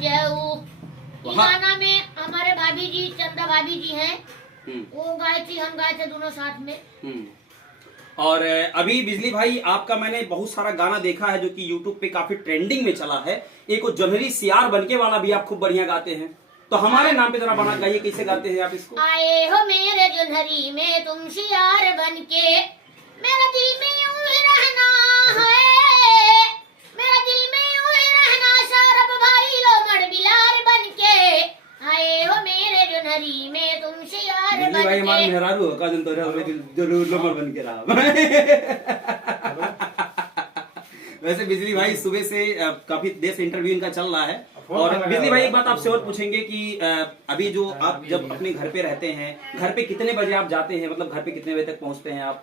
जाऊं। इस गाना में हमारे भाभी जी, चंदा भाभी जी हैं, वो गाए थी, हम गाए थे दोनों साथ में। और अभी बिजली भाई आपका मैंने बहुत सारा गाना देखा है जो कि यूट्यूब पे काफी ट्रेंडिंग में चला है। एक वो जोन्हरी सियार बनके वाला भी आप खूब बढ़िया गाते हैं, तो हमारे नाम पे जरा बना गाइए, कैसे गाते हैं आप इसको? आए हो मेरे जोन्हरी में तुम सियार बनके, मेरा दिल में यूं ही रहना है, मेरा दिल में यूं ही रहना, सौरभ भाई लो मड़ बिलार बनके, आए हो मेरे जोन्हरी में तुम सियार बिजली भाई हमारे बनके। मेहरारू का जन तो जरूर लमर बन के रहा। वैसे बिजली भाई सुबह से काफी देर से इंटरव्यू इनका चल रहा है। और बिजली भाई एक बात आपसे और पूछेंगे कि अभी जो आप जब अपने घर पे रहते हैं, घर पे कितने बजे आप जाते हैं, मतलब घर पे कितने बजे तक पहुंचते हैं आप?